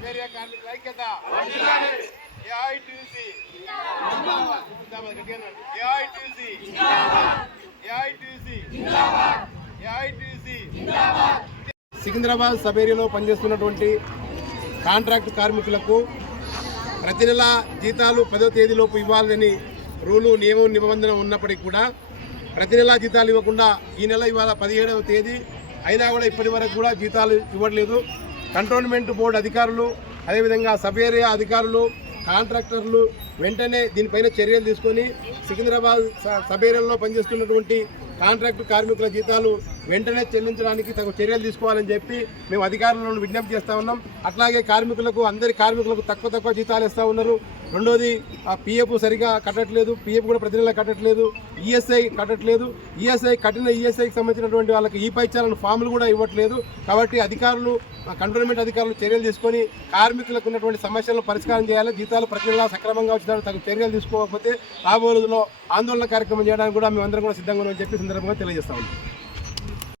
సవేరియా కార్మికుల ఐక్యత. AITC. AITC. AITC. AITC. Secunderabad సబేరిలో పనిచేస్తున్నటువంటి కాంట్రాక్ట్ కార్మికులకు ప్రతి నెల జీతాలు పదో తేదీలోపు ఇవ్వాలని రూలు నియమం నిబంధన ఉన్నప్పటికీ కూడా ప్రతి నెల జీతాలు ఇవ్వకుండా ఈ నెల ఇవాళ పదిహేడవ తేదీ. అయినా కూడా ఇప్పటి వరకు కూడా జీతాలు ఇవ్వట్లేదు. కంటోన్మెంట్ బోర్డు అధికారులు అదేవిధంగా సబ్ ఏరియా అధికారులు కాంట్రాక్టర్లు వెంటనే దీనిపైన చర్యలు తీసుకొని సికింద్రాబాద్ సబ్ ఏరియాలో పనిచేస్తున్నటువంటి కాంట్రాక్టు కార్మికుల జీతాలు వెంటనే చెల్లించడానికి తగు చర్యలు తీసుకోవాలని చెప్పి మేము అధికారులను విజ్ఞప్తి చేస్తా ఉన్నాం. అట్లాగే కార్మికులకు అందరి కార్మికులకు తక్కువ తక్కువ జీతాలు ఇస్తూ ఉన్నారు. రెండోది ఆ పిఎఫ్ సరిగా కట్టట్లేదు పిఎఫ్ కూడా ప్రతి నెల కట్టట్లేదు ఈఎస్ఐ కట్టట్లేదు. ఈఎస్ఐ కట్టిన ఈఎస్ఐకి సంబంధించినటువంటి వాళ్ళకి ఈ పైచాలను ఫామ్లు కూడా ఇవ్వట్లేదు. కాబట్టి అధికారులు ఆ కంటోన్మెంట్ అధికారులు చర్యలు తీసుకొని కార్మికులకు ఉన్నటువంటి సమస్యలను పరిష్కారం చేయాలి. జీతాలు ప్రతి నెల సక్రమంగా వచ్చిన తగు చర్యలు తీసుకోకపోతే రాబోయే రోజుల్లో ఆందోళన కార్యక్రమం చేయడానికి కూడా మేమందరం కూడా సిద్ధంగా ఉన్నామని చెప్పి సందర్భంగా తెలియజేస్తాం